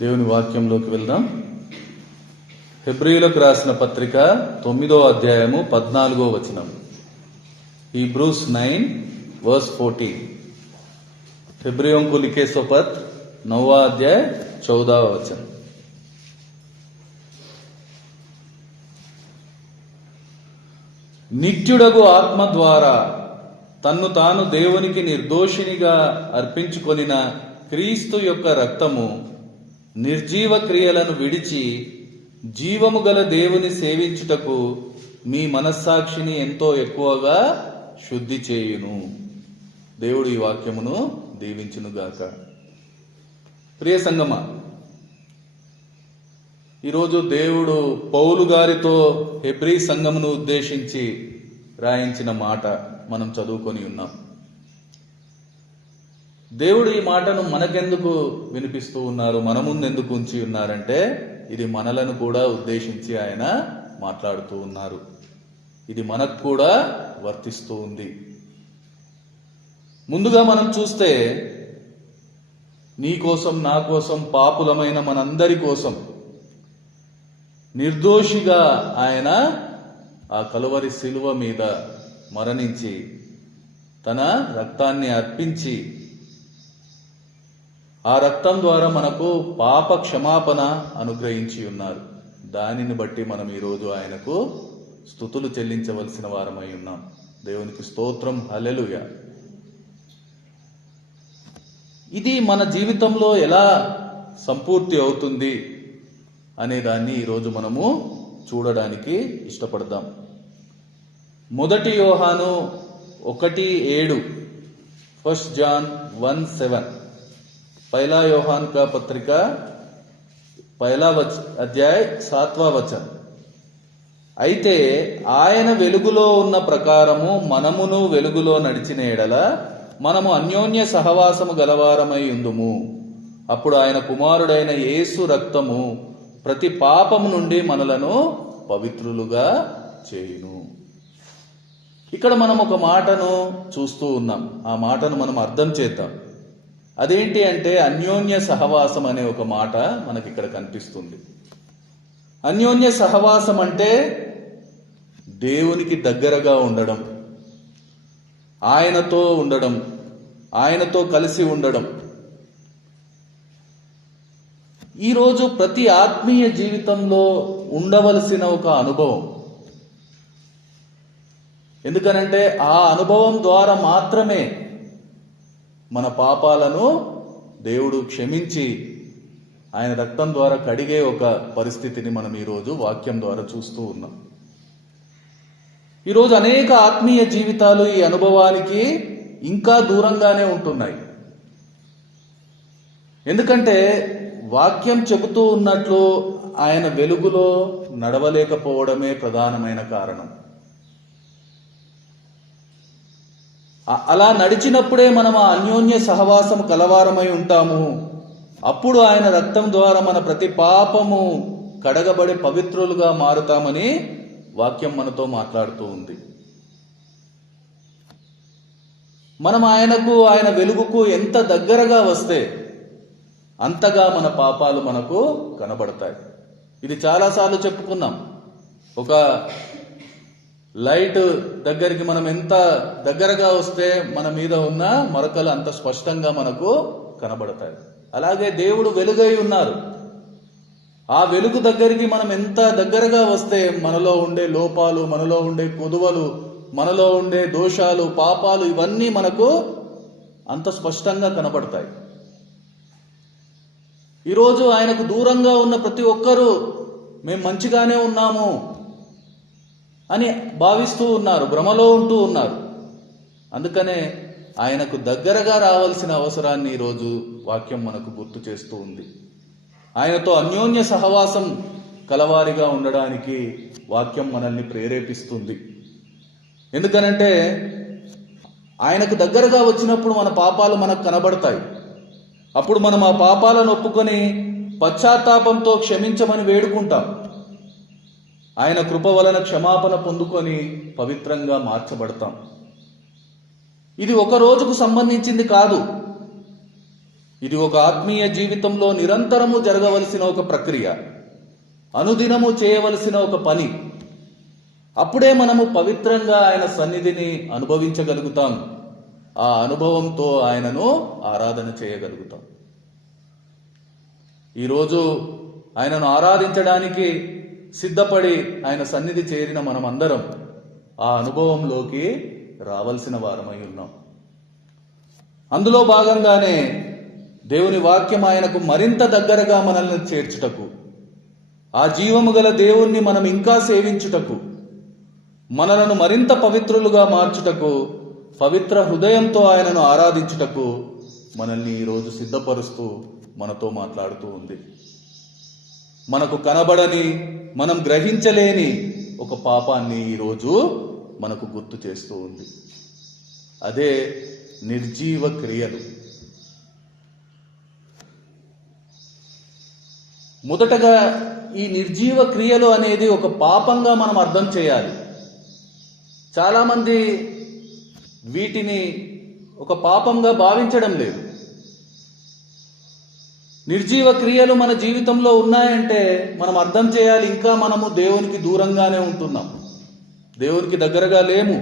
దేవుని వాక్యంలోకి వెళ్దాం. హెబ్రీయులకు రాసిన పత్రిక 9వ అధ్యాయము 14వ వచనం. Hebrews 9 verse 14. हेब्रियों को लिखे सो पत्र 9वां अध्याय 14वां वचन. నిత్యుడగు ఆత్మ ద్వారా తన్ను తాను దేవునికి నిర్దోషినిగా అర్పించుకొనిన క్రీస్తు యొక్క రక్తము నిర్జీవ క్రియలను విడిచి జీవము గల దేవుని సేవించుటకు మీ మనస్సాక్షిని ఎంతో ఎక్కువగా శుద్ధి చేయును. దేవుడు ఈ వాక్యమును దీవించునుగాక. ప్రియ సంగమా, ఈరోజు దేవుడు పౌలు గారితో హెబ్రీ సంఘమును ఉద్దేశించి రాయించిన మాట మనం చదువుకొని ఉన్నాం. దేవుడు ఈ మాటను మనకెందుకు వినిపిస్తూ ఉన్నారు, మన ముందు ఎందుకు ఉంచి ఉన్నారంటే ఇది మనలను కూడా ఉద్దేశించి ఆయన మాట్లాడుతూ ఉన్నారు. ఇది మనకు కూడా వర్తిస్తూ ఉంది. ముందుగా మనం చూస్తే నీ కోసం, నా కోసం, పాపులమైన మనందరి కోసం నిర్దోషిగా ఆయన ఆ కలువరి శిలువ మీద మరణించి తన రక్తాన్ని అర్పించి ఆ రక్తం ద్వారా మనకు పాప క్షమాపణ అనుగ్రహించి ఉన్నారు. దానిని బట్టి మనం ఈరోజు ఆయనకు స్తుతులు చెల్లించవలసిన వారమై ఉన్నాం. దేవునికి స్తోత్రం, హల్లెలూయా. ఇది మన జీవితంలో ఎలా సంపూర్తి అవుతుంది అనే దాన్ని ఈరోజు మనము చూడడానికి ఇష్టపడదాం. 1 యోహాను 1:7, 1 John 1:7. पहला योहान का पत्रिका 1 अध्याय 7वां वचन. అయితే ఆయన వెలుగులో ఉన్న ప్రకారము మనమును వెలుగులో నడిచిన ఎడల మనము అన్యోన్య సహవాసము గలవారమై ఉందుము. అప్పుడు ఆయన కుమారుడైన యేసు రక్తము ప్రతి పాపము నుండి మనలను పవిత్రులుగా చేయును. ఇక్కడ మనం ఒక మాటను చూస్తూ ఉన్నాం. ఆ మాటను మనం అర్థం చేద్దాం. అదేంటి అంటే అన్యోన్య సహవాసం అనే ఒక మాట మనకి ఇక్కడ కనిపిస్తుంది. అన్యోన్య సహవాసం అంటే దేవునికి దగ్గరగా ఉండడం, ఆయనతో ఉండడం, ఆయనతో కలిసి ఉండడం. ఈరోజు ప్రతి ఆత్మీయ జీవితంలో ఉండవలసిన ఒక అనుభవం. ఎందుకనంటే ఆ అనుభవం ద్వారా మాత్రమే మన పాపాలను దేవుడు క్షమించి ఆయన రక్తం ద్వారా కడిగే ఒక పరిస్థితిని మనం ఈరోజు వాక్యం ద్వారా చూస్తూ ఉన్నాం. ఈరోజు అనేక ఆత్మీయ జీవితాలు ఈ అనుభవానికి ఇంకా దూరంగానే ఉంటున్నాయి. ఎందుకంటే వాక్యం చెబుతూ ఉన్నట్లు ఆయన వెలుగులో నడవలేకపోవడమే ప్రధానమైన కారణం. అలా నడిచినప్పుడే మనం ఆ అన్యోన్య సహవాసం కలవారమై ఉంటాము. అప్పుడు ఆయన రక్తం ద్వారా మన ప్రతి పాపము కడగబడి పవిత్రులుగా మారుతామని వాక్యం మనతో మాట్లాడుతూ ఉంది. మనం ఆయన వెలుగుకు ఎంత దగ్గరగా వస్తే అంతగా మన పాపాలు మనకు కనబడతాయి. ఇది చాలాసార్లు చెప్పుకున్నాం. ఒక లైట్ దగ్గరికి మనం ఎంత దగ్గరగా వస్తే మన మీద ఉన్న మరకలు అంత స్పష్టంగా మనకు కనబడతాయి. అలాగే దేవుడు వెలుగై ఉన్నారు. ఆ వెలుగు దగ్గరికి మనం ఎంత దగ్గరగా వస్తే మనలో ఉండే లోపాలు, మనలో ఉండే కొదువలు, మనలో ఉండే దోషాలు, పాపాలు ఇవన్నీ మనకు అంత స్పష్టంగా కనబడతాయి. ఈరోజు ఆయనకు దూరంగా ఉన్న ప్రతి ఒక్కరూ మేము మంచిగానే ఉన్నాము అని భావిస్తూ ఉన్నారు, భ్రమలో ఉంటూ ఉన్నారు. అందుకనే ఆయనకు దగ్గరగా రావాల్సిన అవసరాన్ని ఈరోజు వాక్యం మనకు గుర్తు చేస్తూ ఉంది. ఆయనతో అన్యోన్య సహవాసం కలవారిగా ఉండడానికి వాక్యం మనల్ని ప్రేరేపిస్తుంది. ఎందుకనంటే ఆయనకు దగ్గరగా వచ్చినప్పుడు మన పాపాలు మనకు కనబడతాయి. అప్పుడు మనం ఆ పాపాలను ఒప్పుకొని పశ్చాత్తాపంతో క్షమించమని వేడుకుంటాం. ఆయన కృప వలన క్షమాపణ పొందుకొని పవిత్రంగా మార్చబడతాం. ఇది ఒక రోజుకు సంబంధించింది కాదు. ఇది ఒక ఆత్మీయ జీవితంలో నిరంతరము జరగవలసిన ఒక ప్రక్రియ, అనుదినము చేయవలసిన ఒక పని. అప్పుడే మనము పవిత్రంగా ఆయన సన్నిధిని అనుభవించగలుగుతాం. ఆ అనుభవంతో ఆయనను ఆరాధన చేయగలుగుతాం. ఈరోజు ఆయనను ఆరాధించడానికి సిద్ధపడి ఆయన సన్నిధి చేరిన మనమందరం ఆ అనుభవంలోకి రావాల్సిన వారమై ఉన్నాం. అందులో భాగంగానే దేవుని వాక్యం ఆయనకు మరింత దగ్గరగా మనల్ని చేర్చుటకు, ఆ జీవము గల దేవుణ్ణి మనం ఇంకా సేవించుటకు, మనలను మరింత పవిత్రులుగా మార్చుటకు, పవిత్ర హృదయంతో ఆయనను ఆరాధించుటకు మనల్ని ఈరోజు సిద్ధపరుస్తూ మనతో మాట్లాడుతూ ఉంది. మనకు కనబడని, మనం గ్రహించలేని ఒక పాపాన్ని ఈరోజు మనకు గుర్తు చేస్తూ ఉంది. అదే నిర్జీవ క్రియలు. మొదటగా ఈ నిర్జీవ క్రియలు అనేది ఒక పాపంగా మనం అర్థం చేయాలి. చాలామంది వీటిని ఒక పాపంగా భావించడం లేదు. నిర్జీవ క్రియలు మన జీవితంలో ఉన్నాయంటే మనం అర్థం చేయాలి, ఇంకా మనము దేవునికి దూరంగానే ఉంటున్నాం, దేవునికి దగ్గరగా లేము.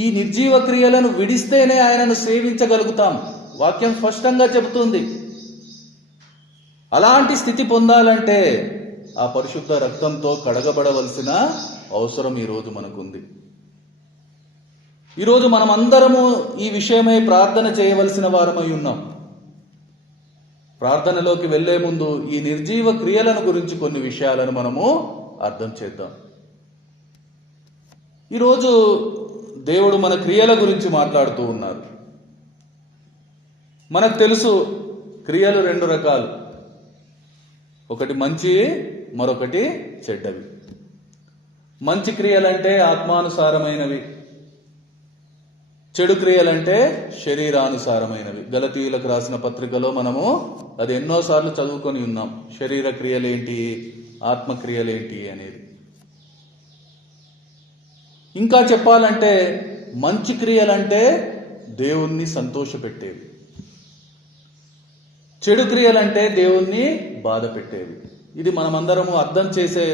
ఈ నిర్జీవ క్రియలను విడిస్తేనే ఆయనను సేవించగలుగుతాం. వాక్యం స్పష్టంగా చెబుతుంది. అలాంటి స్థితి పొందాలంటే ఆ పరిశుద్ధ రక్తంతో కడగబడవలసిన అవసరం ఈరోజు మనకుంది. ఈరోజు మనం అందరము ఈ విషయమై ప్రార్థన చేయవలసిన వారమై ఉన్నాం. ప్రార్థనలోకి వెళ్లే ముందు ఈ నిర్జీవ క్రియలను గురించి కొన్ని విషయాలను మనము అర్థం చేద్దాం. ఈరోజు దేవుడు మన క్రియల గురించి మాట్లాడుతూ ఉన్నారు. మనకు తెలుసు, క్రియలు రెండు రకాలు, ఒకటి మంచి, మరొకటి చెడ్డవి. మంచి క్రియలంటే ఆత్మానుసారమైనవి, చెడు క్రియలంటే శరీరానుసారమైనవి. గలతీయులకు రాసిన పత్రికలో మనము అది ఎన్నోసార్లు చదువుకొని ఉన్నాం. శరీర క్రియలేంటి, ఆత్మక్రియలేంటి అనేది. ఇంకా చెప్పాలంటే మంచి క్రియలంటే దేవుణ్ణి సంతోషపెట్టేవి, చెడు క్రియలంటే దేవుణ్ణి బాధ పెట్టేవి. ఇది మనమందరము అర్థం చేసే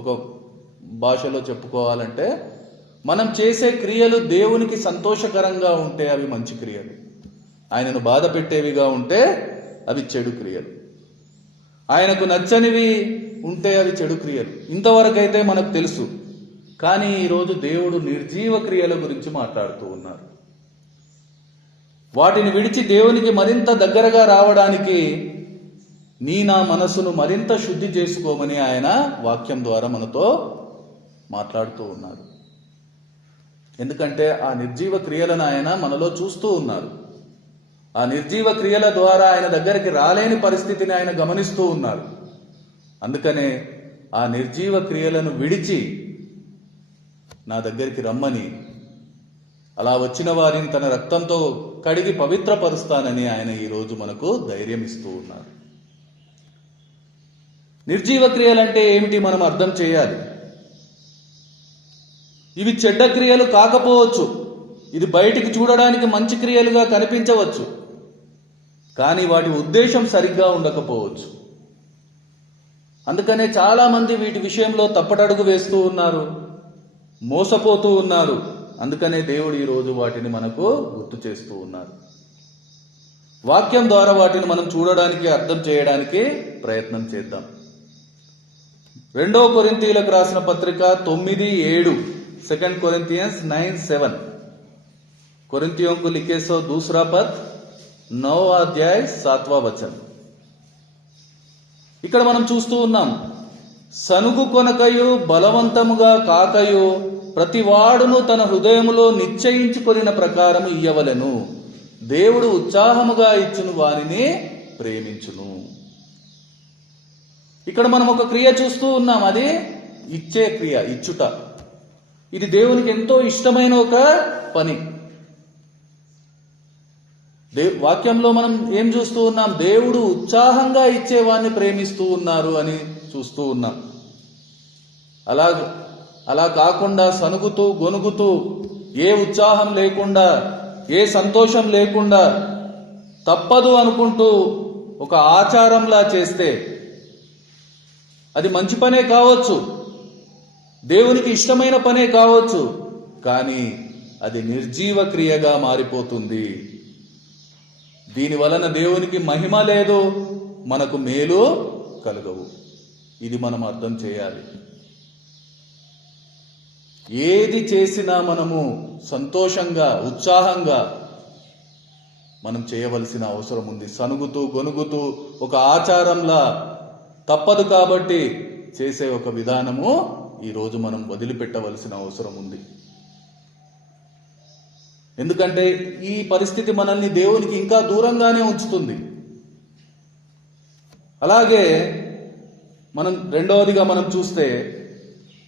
ఒక భాషలో చెప్పుకోవాలంటే, మనం చేసే క్రియలు దేవునికి సంతోషకరంగా ఉంటే అవి మంచి క్రియలు, ఆయనను బాధ పెట్టేవిగా ఉంటే అవి చెడు క్రియలు, ఆయనకు నచ్చనివి ఉంటే అవి చెడు క్రియలు. ఇంతవరకైతే మనకు తెలుసు. కానీ ఈరోజు దేవుడు నిర్జీవ క్రియల గురించి మాట్లాడుతూ ఉన్నారు. వాటిని విడిచి దేవునికి మరింత దగ్గరగా రావడానికి నా మనసును మరింత శుద్ధి చేసుకోమని ఆయన వాక్యం ద్వారా మనతో మాట్లాడుతూ ఉన్నారు. ఎందుకంటే ఆ నిర్జీవ క్రియలను ఆయన మనలో చూస్తూ ఉన్నారు. ఆ నిర్జీవ క్రియల ద్వారా ఆయన దగ్గరికి రాలేని పరిస్థితిని ఆయన గమనిస్తూ ఉన్నారు. అందుకనే ఆ నిర్జీవ క్రియలను విడిచి నా దగ్గరికి రమ్మని, అలా వచ్చిన వారిని తన రక్తంతో కడిగి పవిత్రపరుస్తానని ఆయన ఈరోజు మనకు ధైర్యం ఇస్తూ ఉన్నారు. నిర్జీవ క్రియలంటే ఏమిటి మనం అర్థం చేయాలి. ఇవి చెడ్డ క్రియలు కాకపోవచ్చు, ఇది బయటికి చూడడానికి మంచి క్రియలుగా కనిపించవచ్చు, కానీ వాటి ఉద్దేశం సరిగ్గా ఉండకపోవచ్చు. అందుకనే చాలామంది వీటి విషయంలో తప్పటడుగు వేస్తూ ఉన్నారు, మోసపోతూ ఉన్నారు. అందుకనే దేవుడు ఈరోజు వాటిని మనకు గుర్తు చేస్తూ ఉన్నారు. వాక్యం ద్వారా వాటిని మనం చూడడానికి, అర్థం చేయడానికి ప్రయత్నం చేద్దాం. 2 కొరింథీయులకు రాసిన పత్రిక 9:7, 2 Corinthians 9:7. कोरिन्थियों को लिखे सो दूसरा पद 9 अध्याय 7वां वचन. ఇక్కడ మనం చూస్తూ ఉన్నాం, సనుగు కొనకయు బలవంతముగా కాకయు ప్రతివాడును తన హృదయములో నిశ్చయించుకొనిన ప్రకారము ఇయ్యవలెను, దేవుడు ఉత్సాహముగా ఇచ్చును వానిని ప్రేమించును. ఇక్కడ మనం ఒక క్రియ చూస్తూ ఉన్నాం, అది ఇచ్చే క్రియ, ఇచ్చుట. ఇది దేవునికి ఎంతో ఇష్టమైన ఒక పని. వాక్యంలో మనం ఏం చూస్తూ ఉన్నాం? దేవుడు ఉత్సాహంగా ఇచ్చేవాడిని ప్రేమిస్తూ ఉన్నారు అని చూస్తూ ఉన్నాం. అలా కాకుండా సనుగుతూ గొనుగుతూ, ఏ ఉత్సాహం లేకుండా ఏ సంతోషం లేకుండా తప్పదు అనుకుంటూ ఒక ఆచారంలా చేస్తే అది మంచి పనే కావచ్చు, దేవునికి ఇష్టమైన పనే కావచ్చు, కానీ అది నిర్జీవ క్రియగా మారిపోతుంది. దీని వలన దేవునికి మహిమ లేదు, మనకు మేలు కలగవు. ఇది మనం అర్థం చేయాలి. ఏది చేసినా మనము సంతోషంగా, ఉత్సాహంగా మనం చేయవలసిన అవసరం ఉంది. సనుగుతూ గొనుగుతూ ఒక ఆచారంలా తప్పదు కాబట్టి చేసే ఒక విధానము ఈరోజు మనం వదిలిపెట్టవలసిన అవసరం ఉంది. ఎందుకంటే ఈ పరిస్థితి మనల్ని దేవునికి ఇంకా దూరంగానే ఉంచుతుంది. అలాగే రెండవదిగా మనం చూస్తే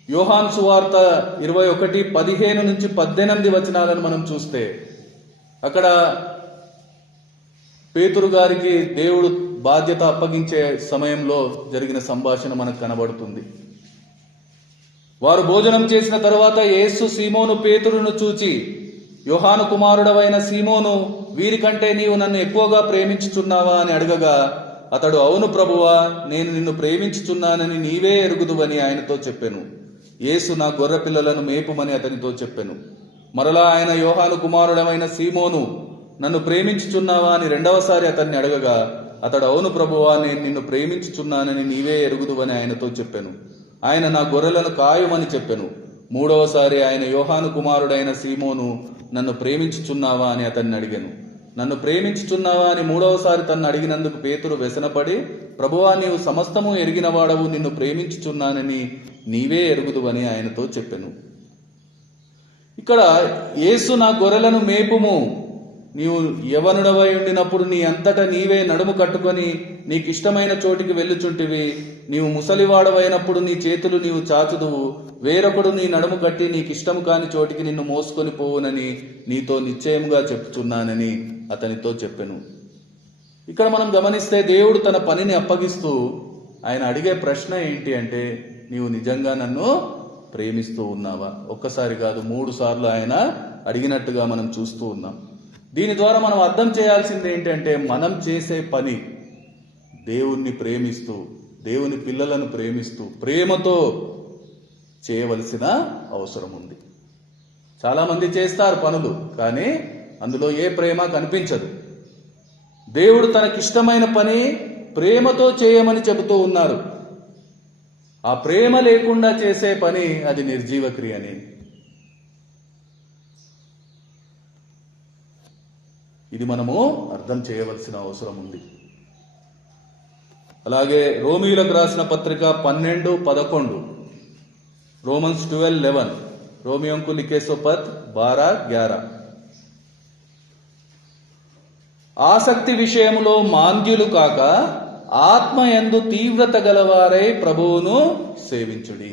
యోహాను సువార్త 21:15-18 వచనాలను మనం చూస్తే అక్కడ పేతురు గారికి దేవుడు బాధ్యత అప్పగించే సమయంలో జరిగిన సంభాషణ మనకు కనబడుతుంది. వారు భోజనం చేసిన తరువాత యేసు సీమోను పేతురును చూచి, యోహాను కుమారుడవైన సీమోను, వీరికంటే నీవు నన్ను ఎక్కువగా ప్రేమించుచున్నావా అని అడగగా, అతడు, అవును ప్రభువా, నేను నిన్ను ప్రేమించుచున్నానని నీవే ఎరుగుదువని ఆయనతో చెప్పెను. యేసు, నా గొర్రె పిల్లలను మేపుమని అతనితో చెప్పెను. మరలా ఆయన, యోహాను కుమారుడమైన సీమోను, నన్ను ప్రేమించుచున్నావా అని రెండవసారి అతన్ని అడగగా, అతడు, అవును ప్రభువా, నేను నిన్ను ప్రేమించుచున్నానని నీవే ఎరుగుదువని ఆయనతో చెప్పెను. ఆయన, నా గొర్రెలను కాయుమని చెప్పెను. మూడవసారి ఆయన, యోహాను కుమారుడైన సీమోను, నన్ను ప్రేమించుచున్నావా అని అతన్ని అడిగాను. నన్ను ప్రేమించుచున్నావా అని మూడవసారి తన్ను అడిగినందుకు పేతురు వ్యసనపడి, ప్రభువా, నీవు సమస్తము ఎరిగిన వాడవు, నిన్ను ప్రేమించుచున్నానని నీవే ఎరుగుదువని ఆయనతో చెప్పెను. ఇక్కడ యేసు, నా గొర్రెలను మేపుము, నీవు యవనుడవై ఉండినప్పుడు నీ అంతటా నీవే నడుము కట్టుకొని నీకిష్టమైన చోటికి వెళ్ళుచుంటివి. నీవు ముసలివాడవైనప్పుడు నీ చేతులు నీవు చాచుదువు, వేరొకడు నీ నడుము కట్టి నీకిష్టము కాని చోటికి నిన్ను మోసుకొని పోవునని నీతో నిశ్చయముగా చెప్పుచున్నానని అతనితో చెప్పెను. ఇక్కడ మనం గమనిస్తే దేవుడు తన పనిని అప్పగిస్తూ ఆయన అడిగే ప్రశ్న ఏంటి అంటే, నీవు నిజంగా నన్ను ప్రేమిస్తూ ఉన్నావా? ఒక్కసారి కాదు, 3 సార్లు ఆయన అడిగినట్టుగా మనం చూస్తూ ఉన్నాం. దీని ద్వారా మనం అర్థం చేయాల్సింది ఏంటంటే, మనం చేసే పని దేవుణ్ణి ప్రేమిస్తూ, దేవుని పిల్లలను ప్రేమిస్తూ, ప్రేమతో చేయవలసిన అవసరం ఉంది. చాలామంది చేస్తారు పనులు, కానీ అందులో ఏ ప్రేమ కనిపించదు. దేవుడు తనకిష్టమైన పని ప్రేమతో చేయమని చెబుతూ ఉన్నారు. ఆ ప్రేమ లేకుండా చేసే పని అది నిర్జీవ క్రియని. ఇది మనము అర్థం చేయవలసిన అవసరం ఉంది. అలాగే రోమీయులకు రాసిన పత్రిక 12:11, रोमन्स 12:11, रोमियों को लिखे सो पत्र 12:11. ఆసక్తి విషయములో మాంద్యులు కాక ఆత్మ యందు తీవ్రత గలవారై ప్రభువును సేవించుడి.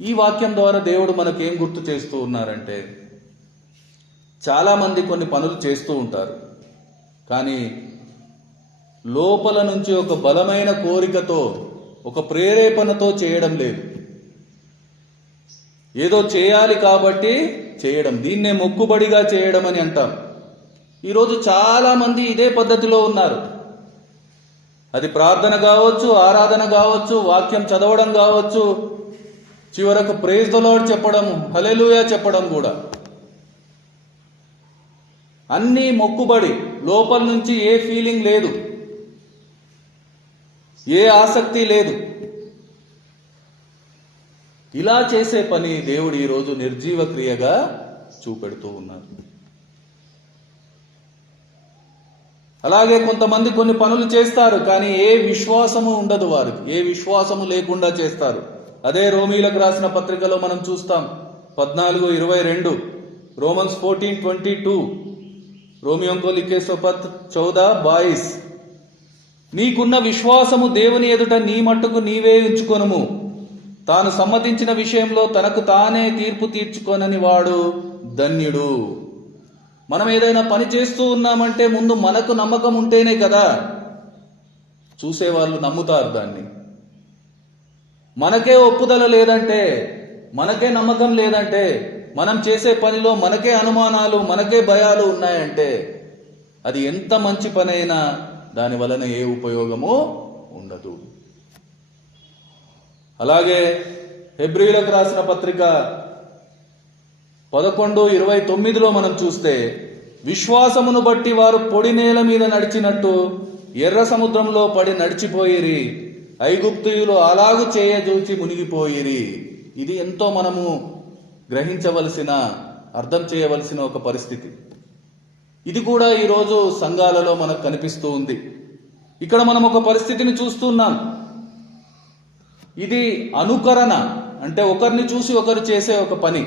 ఈ వాక్యం ద్వారా దేవుడు మనకేం గుర్తు చేస్తూ ఉన్నారంటే, చాలా మంది కొన్ని పనులు చేస్తూ ఉంటారు, కానీ లోపల నుంచి ఒక బలమైన కోరికతో, ఒక ప్రేరేపణతో చేయడం లేదు. ఏదో చేయాలి కాబట్టి చేయడం, దీన్నే మొక్కుబడిగా చేయడం అని అంటాం. ఈరోజు చాలా మంది ఇదే పద్ధతిలో ఉన్నారు. అది ప్రార్థన కావచ్చు, ఆరాధన కావచ్చు, వాక్యం చదవడం కావచ్చు, చివరకు ప్రైజ్ ది లార్డ్ చెప్పడం, హల్లెలూయా చెప్పడం కూడా. అన్నీ మొక్కుబడి, లోపల నుంచి ఏ ఫీలింగ్ లేదు, ఏ ఆసక్తి లేదు. ఇలా చేసే పని దేవుడు ఈరోజు నిర్జీవ క్రియగా చూపెడుతూ ఉన్నారు. అలాగే కొంతమంది కొన్ని పనులు చేస్తారు, కానీ ఏ విశ్వాసము ఉండదు వారికి, ఏ విశ్వాసము లేకుండా చేస్తారు. అదే రోమీలకు రాసిన పత్రికలో మనం చూస్తాం 14:22, రోమన్స్ 14:22, రోమియోं को लिखे सो पत्र 14:22. నీకున్న విశ్వాసము దేవుని ఎదుట నీ మట్టుకు నీవే ఉంచుకొనుము. తాను సమ్మతించిన విషయంలో తనకు తానే తీర్పు తీర్చుకొనని వాడు ధన్యుడు. మనం ఏదైనా పని చేస్తూ ఉన్నామంటే ముందు మనకు నమ్మకం ఉంటేనే కదా చూసేవాళ్ళు నమ్ముతారు దాన్ని. మనకే ఒప్పుదల లేదంటే, మనకే నమ్మకం లేదంటే మనం చేసే పనిలో మనకే అనుమానాలు, మనకే భయాలు ఉన్నాయంటే అది ఎంత మంచి పనైనా దాని వలన ఏ ఉపయోగము ఉండదు. అలాగే హెబ్రీయులకు రాసిన పత్రిక 11:29 మనం చూస్తే, విశ్వాసమును బట్టి వారు పొడి నేల మీద నడిచినట్టు ఎర్ర సముద్రంలో పడి నడిచిపోయిరి, ఐగుప్తీయులు అలాగు చేయజూచి మునిగిపోయిరి. ఇది ఎంతో మనము గ్రహించవలసిన, అర్థం చేయవలసిన ఒక పరిస్థితి. ఇది కూడా ఈరోజు సంఘాలలో మనకు కనిపిస్తూ ఉంది. ఇక్కడ మనం ఒక పరిస్థితిని చూస్తున్నాం. ఇది అనుకరణ, అంటే ఒకరిని చూసి ఒకరు చేసే ఒక పని.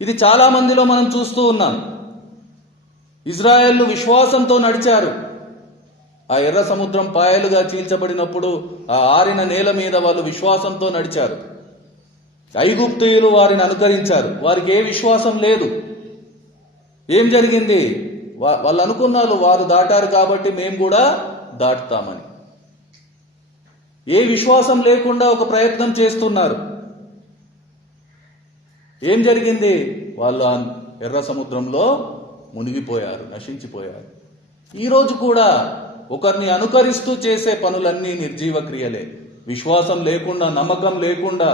ఇది చాలా మందిలో మనం చూస్తూ ఉన్నాం. ఇజ్రాయేళ్లు విశ్వాసంతో నడిచారు. ఆ ఎర్ర సముద్రం పాయలుగా చీల్చబడినప్పుడు ఆ ఆరిన నేల మీద వాళ్ళు విశ్వాసంతో నడిచారు. ఐగుప్తీయులు వారిని అనుకరించారు. వారికి ఏ విశ్వాసం లేదు. ఏం జరిగింది? వాళ్ళు అనుకున్నారు వారు దాటారు కాబట్టి మేము కూడా దాటుతామని. ఏ విశ్వాసం లేకుండా ఒక ప్రయత్నం చేస్తున్నారు. ఏం జరిగింది? వాళ్ళు ఎర్ర సముద్రంలో మునిగిపోయారు, నశించిపోయారు. ఈరోజు కూడా ఒకరిని అనుకరిస్తూ చేసే పనులన్నీ నిర్జీవ క్రియలే. విశ్వాసం లేకుండా, నమ్మకం లేకుండా,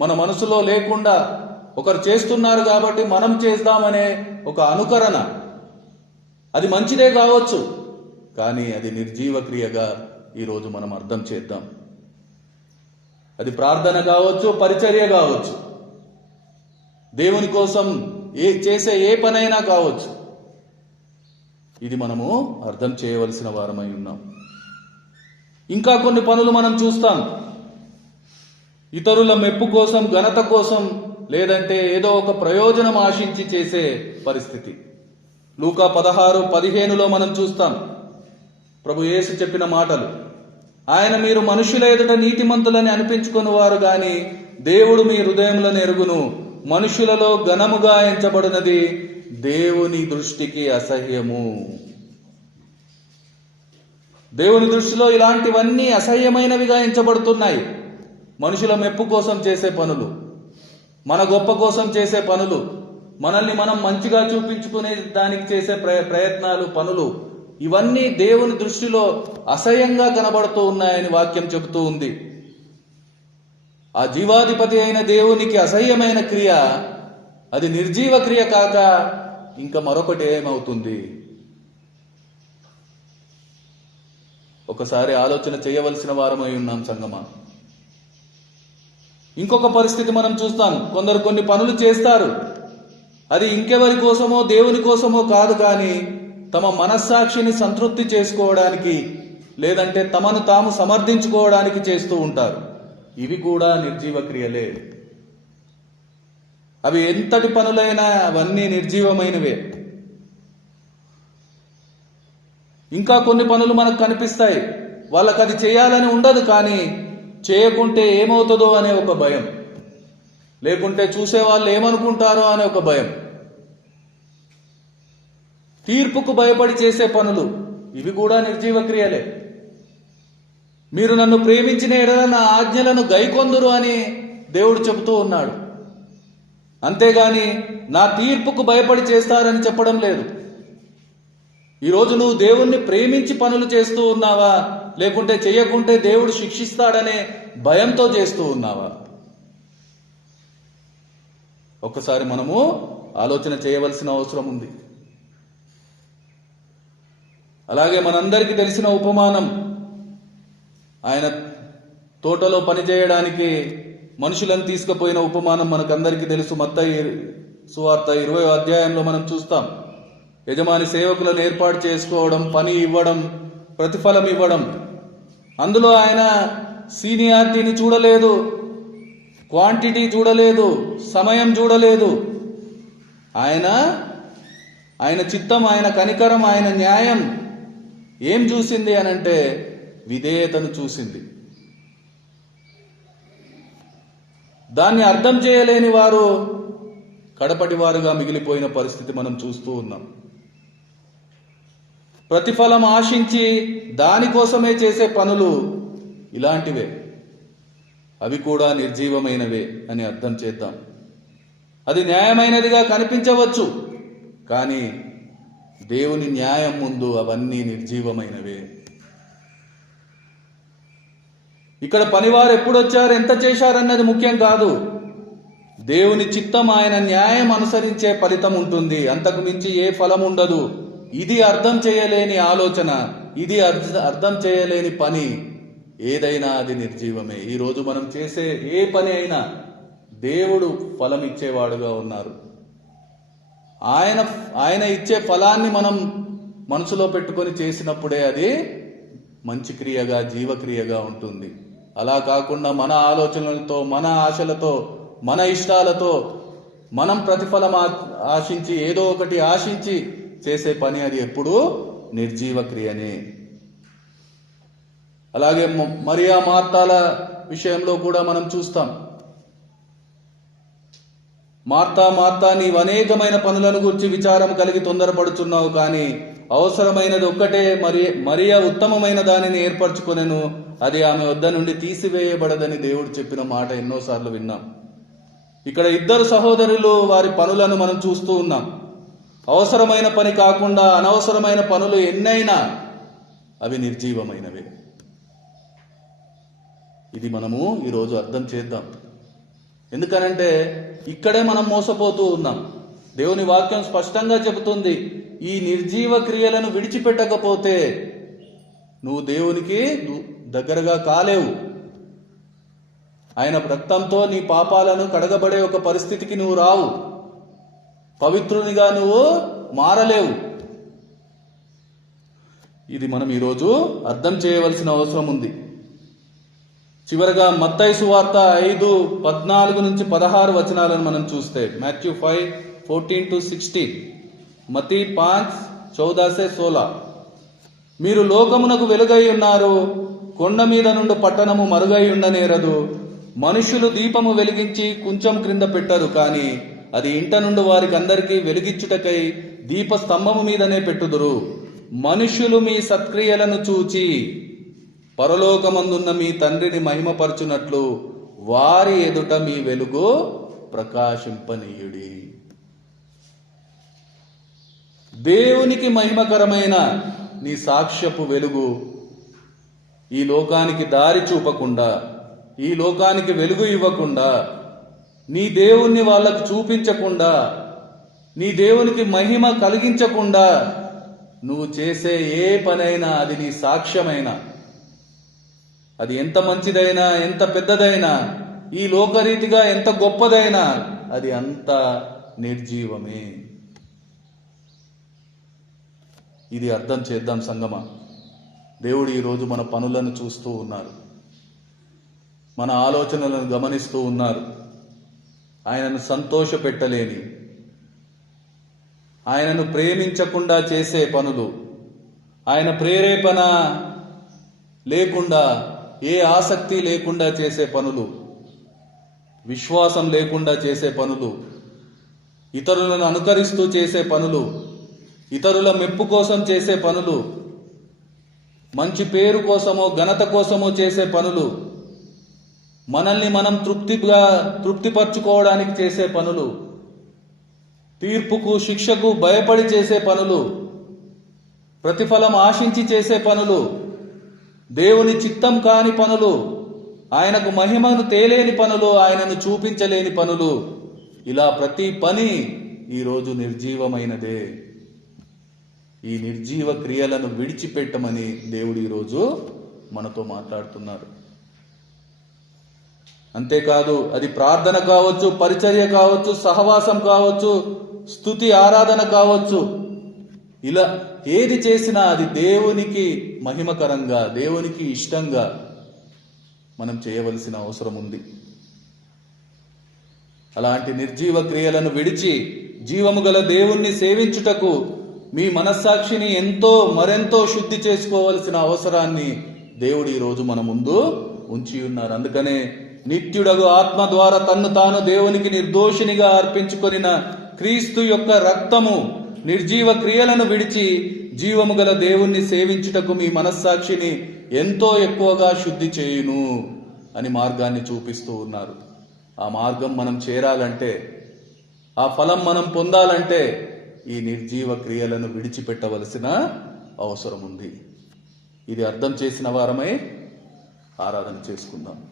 మన మనసులో లేకుండా ఒకరు చేస్తున్నారు కాబట్టి మనం చేద్దామనే ఒక అనుకరణ. అది మంచిదే కావచ్చు, కానీ అది నిర్జీవ క్రియగా ఈరోజు మనం అర్థం చేద్దాం. అది ప్రార్థన కావచ్చు, పరిచర్య కావచ్చు, దేవుని కోసం చేసే ఏ పనైనా కావచ్చు. ఇది మనము అర్థం చేయవలసిన వారమై ఉన్నాం. ఇంకా కొన్ని పనులు మనం చూస్తాం. ఇతరుల మెప్పు కోసం, ఘనత కోసం, లేదంటే ఏదో ఒక ప్రయోజనం ఆశించి చేసే పరిస్థితి. లూకా 16:15 మనం చూస్తాం ప్రభు యేసు చెప్పిన మాటలు. ఆయన, మీరు మనుషుల ఎదుట నీతిమంతులని అనిపించుకుని వారు గాని దేవుడు మీ హృదయములను ఎరుగును. మనుషులలో ఘనముగా ఎంచబడినది దేవుని దృష్టికి అసహ్యము. దేవుని దృష్టిలో ఇలాంటివన్నీ అసహ్యమైనవిగా ఎంచబడుతున్నాయి. మనుషుల మెప్పు కోసం చేసే పనులు, మన గొప్ప కోసం చేసే పనులు, మనల్ని మనం మంచిగా చూపించుకునే దానికి చేసే ప్రయత్నాలు, పనులు, ఇవన్నీ దేవుని దృష్టిలో అసహ్యంగా కనబడుతూ ఉన్నాయని వాక్యం చెబుతూ ఉంది. ఆ జీవాధిపతి అయిన దేవునికి అసహ్యమైన క్రియ, అది నిర్జీవ క్రియ కాక ఇంకా మరొకటి ఏమవుతుంది? ఒకసారి ఆలోచన చేయవలసిన వారమై ఉన్నాం సంగమా. ఇంకొక పరిస్థితి మనం చూస్తాం. కొందరు కొన్ని పనులు చేస్తారు, అది ఇంకెవరి కోసమో దేవుని కోసమో కాదు, కానీ తమ మనస్సాక్షిని సంతృప్తి చేసుకోవడానికి, లేదంటే తమను తాము సమర్థించుకోవడానికి చేస్తూ ఉంటారు. ఇవి కూడా నిర్జీవ క్రియలే. అవి ఎంతటి పనులైనా అవన్నీ నిర్జీవమైనవే. ఇంకా కొన్ని పనులు మనకు కనిపిస్తాయి. వాళ్ళకి అది చేయాలని ఉండదు, కానీ చేయకుంటే ఏమవుతుందో అనే ఒక భయం, లేకుంటే చూసేవాళ్ళు ఏమనుకుంటారో అనే ఒక భయం, తీర్పుకు భయపడి చేసే పనులు, ఇవి కూడా నిర్జీవ క్రియలే. మీరు నన్ను ప్రేమించిన ఎడల నా ఆజ్ఞలను గైకొందురు అని దేవుడు చెబుతూ ఉన్నాడు. అంతేగాని నా తీర్పుకు భయపడి చేస్తారని చెప్పడం లేదు. ఈరోజు నువ్వు దేవుణ్ణి ప్రేమించి పనులు చేస్తూ ఉన్నావా, లేకుంటే చేయకుంటే దేవుడు శిక్షిస్తాడనే భయంతో చేస్తూ ఉన్నావా? ఒక్కసారి మనము ఆలోచన చేయవలసిన అవసరం ఉంది. అలాగే మనందరికీ తెలిసిన ఉపమానం, ఆయన తోటలో పనిచేయడానికి మనుషులను తీసుకుపోయిన ఉపమానం మనకందరికీ తెలుసు. మత్తయి సువార్త 20వ అధ్యాయంలో మనం చూస్తాం. యజమాని సేవకులను ఏర్పాటు చేసుకోవడం, పని ఇవ్వడం, ప్రతిఫలం ఇవ్వడం. అందులో ఆయన సీనియారిటీని చూడలేదు, క్వాంటిటీ చూడలేదు, సమయం చూడలేదు. ఆయన చిత్తం, ఆయన కనికరం, ఆయన న్యాయం ఏం చూసింది అనంటే విధేయతను చూసింది. దాన్ని అర్థం చేయలేని వారు కడపటి వారుగా మిగిలిపోయిన పరిస్థితి మనం చూస్తూ ఉన్నాం. ప్రతిఫలం ఆశించి దానికోసమే చేసే పనులు ఇలాంటివే. అవి కూడా నిర్జీవమైనవే అని అర్థం చేద్దాం. అది న్యాయమైనదిగా కనిపించవచ్చు, కానీ దేవుని న్యాయం ముందు అవన్నీ నిర్జీవమైనవే. ఇక్కడ పనివారు ఎప్పుడొచ్చారు, ఎంత చేశారన్నది ముఖ్యం కాదు. దేవుని చిత్తం, ఆయన న్యాయం అనుసరించే ఫలితం ఉంటుంది, అంతకు మించి ఏ ఫలం ఉండదు. ఇది అర్థం చేయలేని ఆలోచన, ఇది అర్థం చేయలేని పని ఏదైనా అది నిర్జీవమే. ఈరోజు మనం చేసే ఏ పని అయినా దేవుడు ఫలం ఇచ్చేవాడుగా ఉన్నారు. ఆయన ఇచ్చే ఫలాన్ని మనం మనసులో పెట్టుకొని చేసినప్పుడే అది మంచి క్రియగా, జీవక్రియగా ఉంటుంది. అలా కాకుండా మన ఆలోచనలతో, మన ఆశలతో, మన ఇష్టాలతో మనం ప్రతిఫలం ఆశించి, ఏదో ఒకటి ఆశించి చేసే పని అది ఎప్పుడూ నిర్జీవ క్రియనే. అలాగే మరియా మార్తాల విషయంలో కూడా మనం చూస్తాం. మార్తా నీవు అనేకమైన పనులను గురించి విచారం కలిగి తొందరపడుచున్నావు, కానీ అవసరమైనది ఒక్కటే, మరియా ఉత్తమమైన దానిని ఏర్పరచుకొనెను, అది ఆమె వద్ద నుండి తీసివేయబడదని దేవుడు చెప్పిన మాట ఎన్నోసార్లు విన్నాం. ఇక్కడ ఇద్దరు సహోదరులు వారి పనులను మనం చూస్తూ ఉన్నాం. అవసరమైన పని కాకుండా అనవసరమైన పనులు ఎన్నైనా అవి నిర్జీవమైనవి. ఇది మనము ఈరోజు అర్థం చేద్దాం. ఎందుకనంటే ఇక్కడే మనం మోసపోతూ ఉన్నాం. దేవుని వాక్యం స్పష్టంగా చెబుతుంది, ఈ నిర్జీవ క్రియలను విడిచిపెట్టకపోతే నువ్వు దేవునికి దగ్గరగా కాలేవు. ఆయన రక్తంతో నీ పాపాలను కడగబడే ఒక పరిస్థితికి నువ్వు రావు. పవిత్రునిగా నువ్వు మారలేవు. ఇది మనం ఈరోజు అర్థం చేయవలసిన అవసరం ఉంది. చివరగా మత్తయి సువార్త 5:14-16 వచనాలను మనం చూస్తే, మాథ్యూ 5:14-16, మత్తీ 5:14-16, మీరు లోకమునకు వెలుగై ఉన్నారు, కొండ మీద నుండి పట్టణము మరుగై ఉండనేరదు. మనుషులు దీపము వెలిగించి కొంచెం క్రింద పెట్టరు, కానీ అది ఇంట నుండి వారికి అందరికీ వెలిగించుటకై దీపస్తంభము మీదనే పెట్టుదురు. మనుషులు మీ సత్క్రియలను చూచి పరలోకమందున్న మీ తండ్రిని మహిమపరచునట్లు వారి ఎదుట మీ వెలుగు ప్రకాశింపనీయుడి. దేవునికి మహిమకరమైన నీ సాక్ష్యపు వెలుగు ఈ లోకానికి దారి చూపకుండా, ఈ లోకానికి వెలుగు ఇవ్వకుండా, నీ దేవుణ్ణి వాళ్ళకు చూపించకుండా, నీ దేవునికి మహిమ కలిగించకుండా నువ్వు చేసే ఏ పనైనా, అది నీ సాక్ష్యమైనా, అది ఎంత మంచిదైనా, ఎంత పెద్దదైనా, ఈ లోకరీతిగా ఎంత గొప్పదైనా, అది అంత నిర్జీవమే. ఇది అర్థం చేద్దాం సంగమా. దేవుడు ఈరోజు మన పనులను చూస్తూ ఉన్నారు, మన ఆలోచనలను గమనిస్తూ ఉన్నారు. ఆయనను సంతోషపెట్టలేని, ఆయనను ప్రేమించకుండా చేసే పనులు, ఆయన ప్రేరేపణ లేకుండా, ఏ ఆసక్తి లేకుండా చేసే పనులు, విశ్వాసం లేకుండా చేసే పనులు, ఇతరులను అనుకరిస్తూ చేసే పనులు, ఇతరుల మెప్పు కోసం చేసే పనులు, మంచి పేరు కోసమో ఘనత కోసమో చేసే పనులు, మనల్ని మనం తృప్తిపరచుకోవడానికి చేసే పనులు, తీర్పుకు శిక్షకు భయపడి చేసే పనులు, ప్రతిఫలం ఆశించి చేసే పనులు, దేవుని చిత్తం కాని పనులు, ఆయనకు మహిమను తేలేని పనులు, ఆయనను చూపించలేని పనులు, ఇలా ప్రతి పని ఈరోజు నిర్జీవమైనదే. ఈ నిర్జీవ క్రియలను విడిచిపెట్టమని దేవుడు ఈరోజు మనతో మాట్లాడుతున్నారు. అంతేకాదు, అది ప్రార్థన కావచ్చు, పరిచర్య కావచ్చు, సహవాసం కావచ్చు, స్తుతి ఆరాధన కావచ్చు, ఇలా ఏది చేసినా అది దేవునికి మహిమకరంగా, దేవునికి ఇష్టంగా మనం చేయవలసిన అవసరం ఉంది. అలాంటి నిర్జీవ క్రియలను విడిచి జీవము గల దేవుణ్ణి సేవించుటకు మీ మనస్సాక్షిని మరెంతో శుద్ధి చేసుకోవలసిన అవసరాన్ని దేవుడు ఈరోజు మన ముందు ఉంచి ఉన్నారు. అందుకనే నిత్యుడగు ఆత్మ ద్వారా తన్ను తాను దేవునికి నిర్దోషినిగా అర్పించుకొనిన క్రీస్తు యొక్క రక్తము నిర్జీవ క్రియలను విడిచి జీవము గల దేవుణ్ణి సేవించుటకు మీ మనస్సాక్షిని ఎంతో ఎక్కువగా శుద్ధి చేయును అని మార్గాన్ని చూపిస్తూ ఉన్నారు. ఆ మార్గం మనం చేరాలంటే ఆ ఫలం మనం పొందాలంటే ఈ నిర్జీవ క్రియలను విడిచిపెట్టవలసిన అవసరం ఉంది. ఇది అర్థం చేసిన వారమై ఆరాధన చేసుకుందాం.